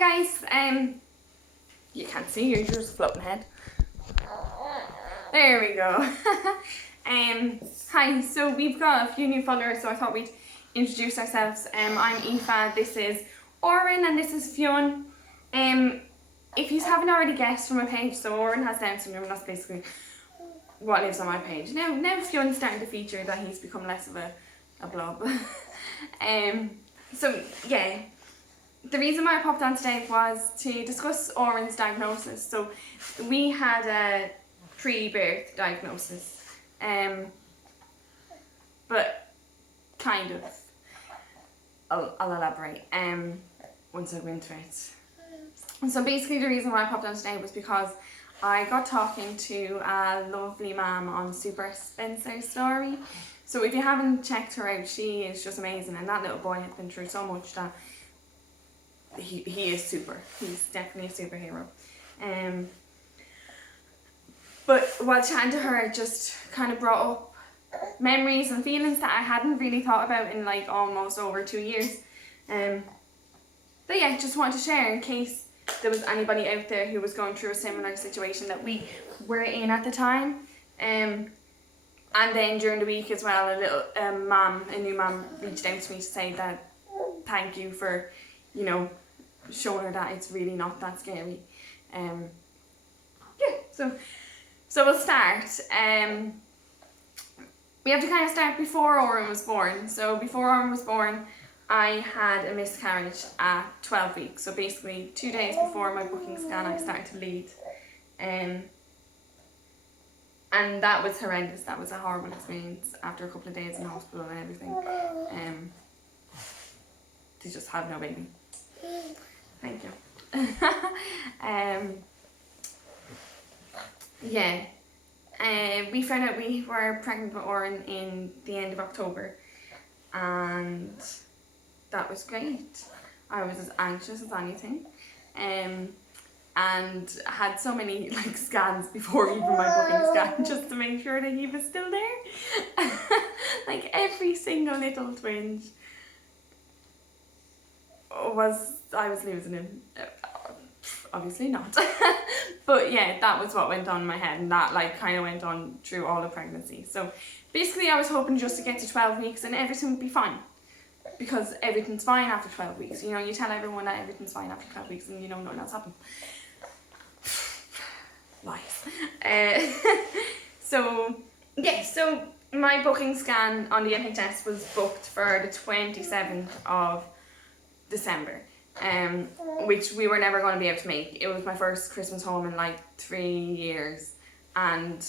Hi guys, you can't see, you're just floating head. There we go. Hi, so we've got a few new followers, so I thought we'd introduce ourselves. I'm Aoife, this is Oren, and this is Fionn. If you haven't already guessed from my page, so Oren has Down syndrome, and that's basically what lives on my page. Now Fionn's starting to feature that he's become less of a blob. So yeah. The reason why I popped on today was to discuss Oren's diagnosis. So we had a pre-birth diagnosis, but kind of. I'll elaborate once I go into it. So basically the reason why I popped on today was because I got talking to a lovely mum on Super Spencer's story. So if you haven't checked her out, she is just amazing, and that little boy has been through so much that he is super. He's definitely a superhero. But while chatting to her, it just kind of brought up memories and feelings that I hadn't really thought about in like almost over 2 years. But yeah, just wanted to share in case there was anybody out there who was going through a similar situation that we were in at the time. And then during the week as well, a new mum reached out to me to say that thank you for, you know, showing her that it's really not that scary. Yeah, so we'll start. We have to kind of start before Oren was born. So before Oren was born, I had a miscarriage at 12 weeks. So basically 2 days before my booking scan, I started to bleed. And that was horrendous. That was a horrible experience after a couple of days in hospital and everything. To just have no baby. Thank you. Yeah. We found out we were pregnant with Oren in the end of October, and that was great. I was as anxious as anything, and had so many like scans before even my booking scan just to make sure that he was still there. Like every single little twinge I was losing him. Obviously not. But yeah, that was what went on in my head, and that like kind of went on through all of pregnancy. So basically I was hoping just to get to 12 weeks and everything would be fine, because everything's fine after 12 weeks. You know, you tell everyone that everything's fine after 12 weeks and you know nothing else happened. Lies. So yeah, so my booking scan on the NHS was booked for the 27th of December, which we were never going to be able to make. It was my first Christmas home in like 3 years, and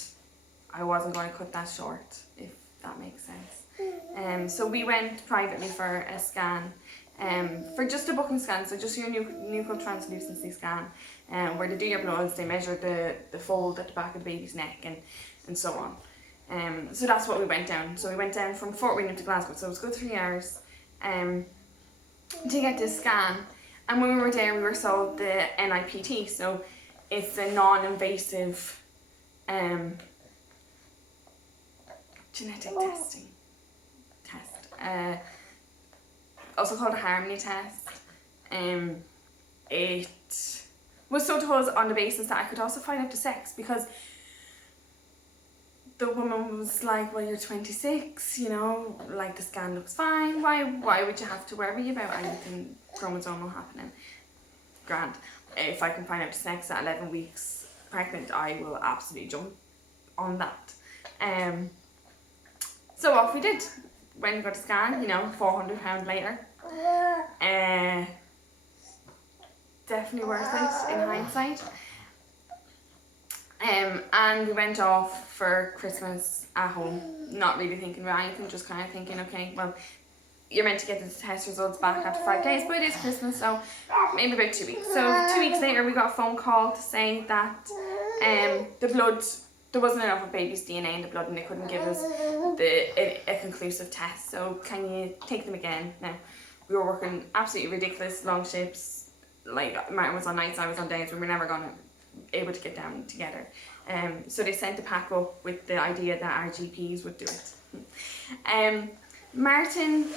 I wasn't going to cut that short, if that makes sense. So we went privately for a scan, for just a booking scan, so just your nuchal translucency scan, where they do your bloods, they measure the fold at the back of the baby's neck and so on. So that's what we went down. So we went down from Fort William to Glasgow, so it was a good 3 hours. To get this scan, and when we were there we were sold the NIPT, so it's a non-invasive genetic testing test, also called a Harmony test. It was sold to us on the basis that I could also find out the sex, because the woman was like, well, you're 26, you know, like the scan looks fine, why would you have to worry about anything chromosomal happening? Grand. If I can find out the sex at 11 weeks pregnant, I will absolutely jump on that. So off we did. When we got a scan, you know, £400 later. Definitely worth it in hindsight. And we went off for Christmas at home, not really thinking about anything, just kind of thinking, okay, well, you're meant to get the test results back after 5 days, but it is Christmas, so maybe about 2 weeks. So 2 weeks later we got a phone call to say that the blood, there wasn't enough of baby's DNA in the blood and they couldn't give us a conclusive test, so can you take them again? Now, we were working absolutely ridiculous long shifts, like Martin was on nights, I was on days, we were never going to able to get down together. So they sent the pack up with the idea that our GPs would do it. Martin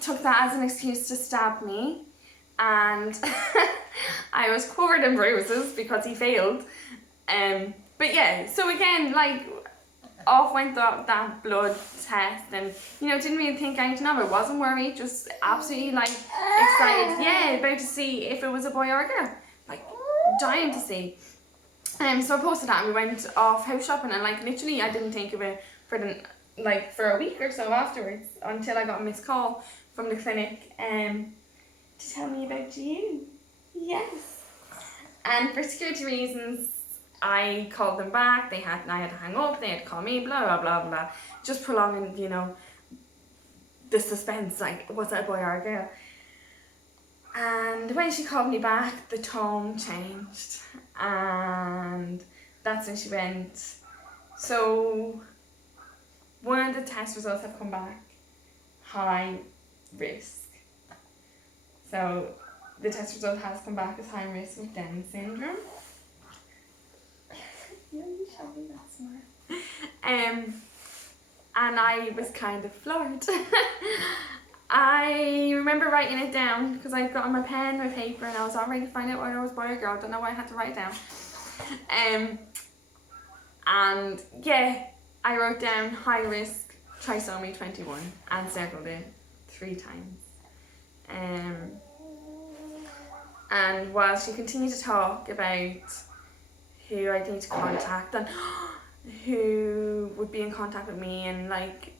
took that as an excuse to stab me, and I was covered in bruises because he failed. But yeah, so again, like, off went that blood test, and didn't really think anything of it. Wasn't worried, just absolutely like excited. Yeah, about to see if it was a boy or a girl. Like, dying to see. So I posted that and we went off house shopping, and like literally I didn't think of it for a week or so afterwards, until I got a missed call from the clinic to tell me about you. Yes. And for security reasons, I called them back. I had to hang up. They had to call me. Blah blah blah blah. Just prolonging, the suspense. Like, was it a boy or a girl? And when she called me back, the tone changed, and that's when she went, so one of the test results have come back, high risk. So the test result has come back as high risk with Down syndrome. You shall be that smart. And I was kind of floored. I remember writing it down because I'd gotten my pen, my paper, and I was all ready to find out whether I was boy or girl. I don't know why I had to write it down. And yeah, I wrote down high risk trisomy 21 and circled it 3 times. And while she continued to talk about who I need to contact and who would be in contact with me and like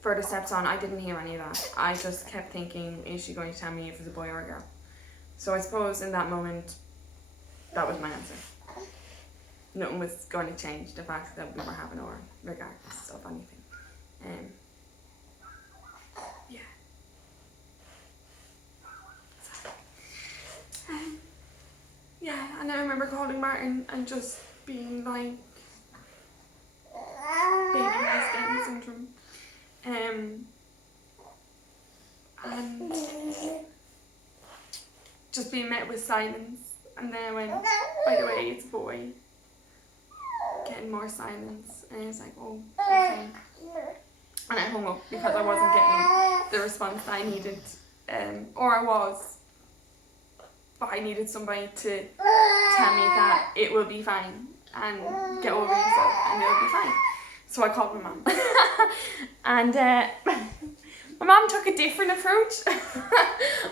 further steps on, I didn't hear any of that. I just kept thinking, is she going to tell me if it's a boy or a girl? So I suppose in that moment, that was my answer. Nothing was going to change the fact that we were having her regardless of anything. Yeah. Yeah, and I remember calling Martin and just being like, baby has Down syndrome. And just being met with silence, and then I went, by the way, it's a boy. Getting more silence, and I was like, oh, okay. And I hung up because I wasn't getting the response that I needed, or I was, but I needed somebody to tell me that it will be fine and get over yourself and it'll be fine. So I called my mum. And my mum took a different approach.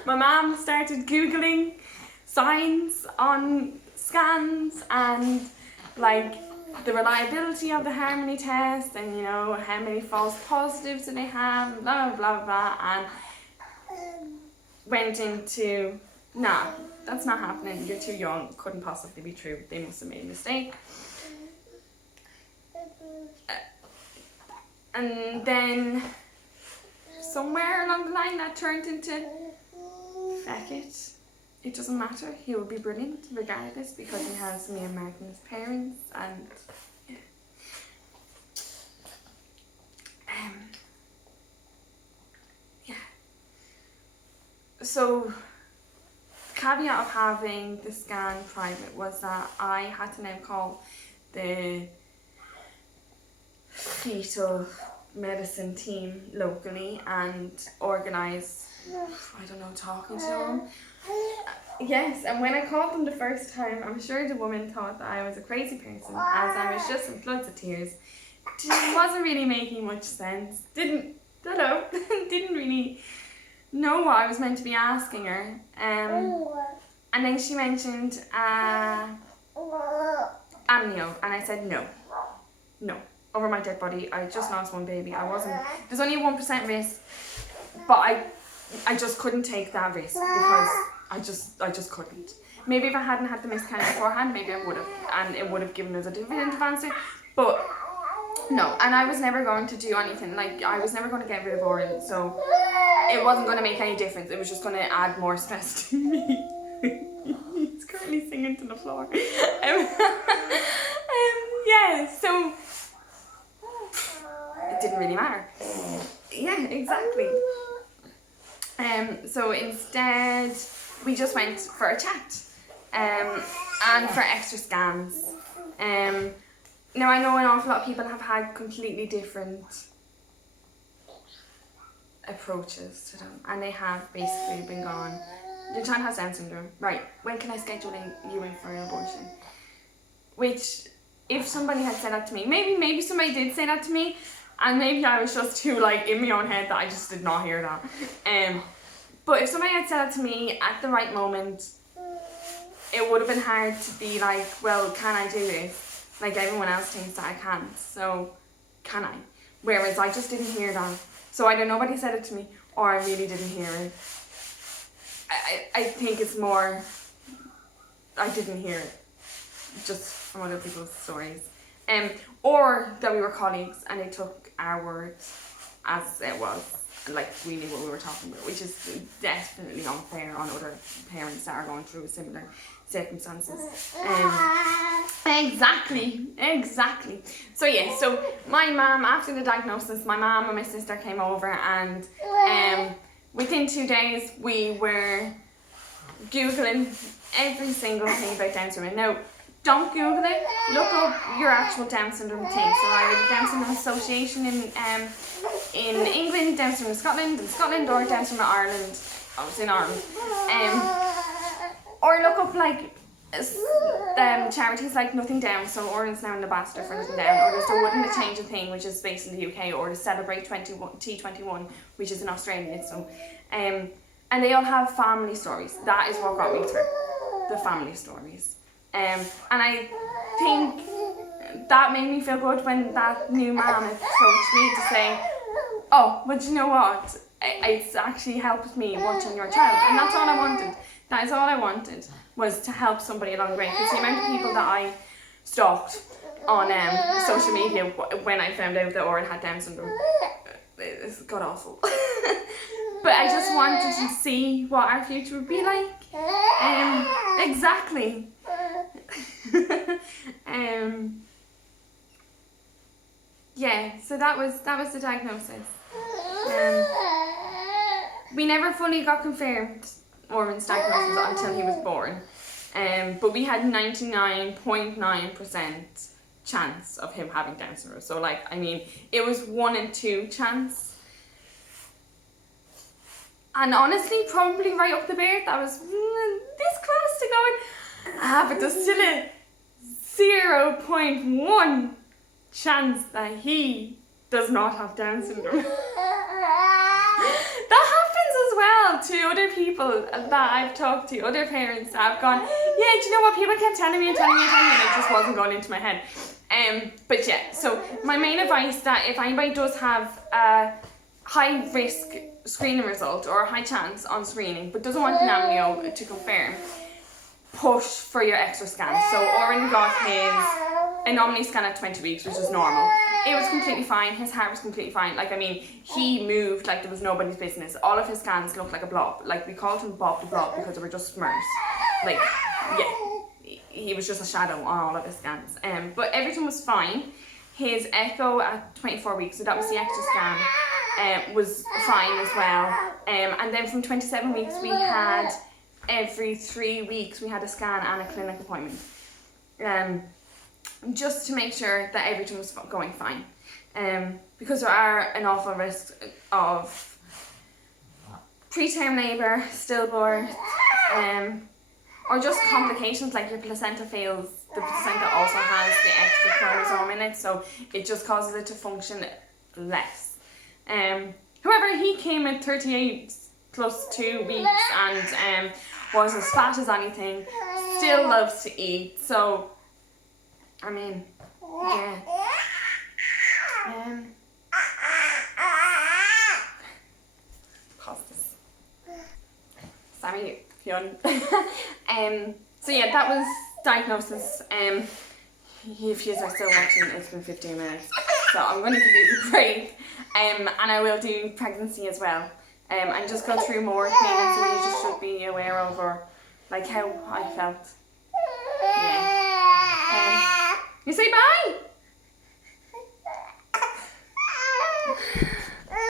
My mum started Googling signs on scans and like the reliability of the Harmony test, and how many false positives do they have, and blah blah blah, and went into, nah, that's not happening, you're too young, couldn't possibly be true, they must have made a mistake. And then somewhere along the line that turned into, feck it doesn't matter, he will be brilliant regardless because he has me and Martin as parents, and yeah. Yeah. So caveat of having the scan private was that I had to now call the fetal medicine team locally and organise, talking to them. Yes, and when I called them the first time, I'm sure the woman thought that I was a crazy person, as I was just in floods of tears. It wasn't really making much sense. Didn't really know what I was meant to be asking her. And then she mentioned amnio, and I said no, over my dead body. I just lost one baby. There's only a 1% risk, but I just couldn't take that risk because I just couldn't. Maybe if I hadn't had the miscarriage beforehand, maybe I would have, and it would have given us a definitive answer, but no. And I was never going to do anything, like I was never going to get rid of Oren, so it wasn't going to make any difference. It was just going to add more stress to me. He's currently singing to the floor. Yeah, so it didn't really matter. Yeah, exactly. So instead we just went for a chat and for extra scans. Now I know an awful lot of people have had completely different approaches to them, and they have basically been gone, your child has Down syndrome. Right, when can I schedule you in for an abortion? Which, if somebody had said that to me, maybe somebody did say that to me, and maybe I was just too like in my own head that I just did not hear that. But if somebody had said that to me at the right moment, it would have been hard to be like, well, can I do this? Like everyone else thinks that I can't, so can I? Whereas I just didn't hear that. So either nobody said it to me, or I really didn't hear it. I think it's more, I didn't hear it, just from other people's stories. Or that we were colleagues and they took our words as it was, like we knew what we were talking about, which is definitely unfair on other parents that are going through similar circumstances. Exactly. So yeah, so my mum, after the diagnosis, my mum and my sister came over, and within 2 days we were Googling every single thing about Down syndrome. Now, don't Google it, look up your actual Down syndrome thing. So I have a Down syndrome association in England, Down syndrome in Scotland, or Down syndrome in Ireland. I was in Ireland. Or look up like charities like Nothing Down. So Oran's now an ambassador for Nothing Down, or there's the Wouldn't It Change a Thing, which is based in the UK, or the Celebrate T21, which is in Australia. So, and they all have family stories. That is what got me through, the family stories. And I think that made me feel good when that new mum approached me to say, oh, but you know what? It's actually helped me watching your child. And that's all I wanted. That is all I wanted, was to help somebody along the way. Because the amount of people that I stalked on social media when I found out that Oren had Down syndrome, it got awful. But I just wanted to see what our future would be like. Exactly. Yeah, so that was the diagnosis. We never fully got confirmed Oren's diagnosis until he was born. But we had 99.9% chance of him having Down syndrome. So like, I mean, it was 1 in 2 chance. And honestly, probably right up the birth, I was this close to going, but there's still a 0.1 chance that he does not have Down syndrome. That happens as well to other people that I've talked to, other parents that have gone, yeah, do you know what, people kept telling me, and it just wasn't going into my head. But yeah, so my main advice, that if anybody does have a high risk screening result or a high chance on screening but doesn't want an amnio to confirm, push for your extra scan. So Oren got his anomaly scan at 20 weeks, which is normal. It was completely fine, his heart was completely fine. Like, I mean, he moved like there was nobody's business. All of his scans looked like a blob. Like, we called him Bob the Blob because they were just smurfs. Like, yeah, he was just a shadow on all of his scans. But everything was fine. His echo at 24 weeks, so that was the extra scan, was fine as well. And then from 27 weeks we had, every 3 weeks we had a scan and a clinic appointment, just to make sure that everything was going fine, because there are an awful risk of preterm labour, stillbirth, or just complications like your placenta fails. The placenta also has the extra chromosome in it, so it just causes it to function less. However, he came at 38 plus 2 weeks and was as fat as anything, still loves to eat, so I mean, yeah. Pause this. Sorry, Fionn. So yeah, that was diagnosis. If you are still watching, it's been 15 minutes, so I'm going to give you a break, and I will do pregnancy as well, and just go through more things that you just should be aware of, or like how I felt. Yeah. You say bye.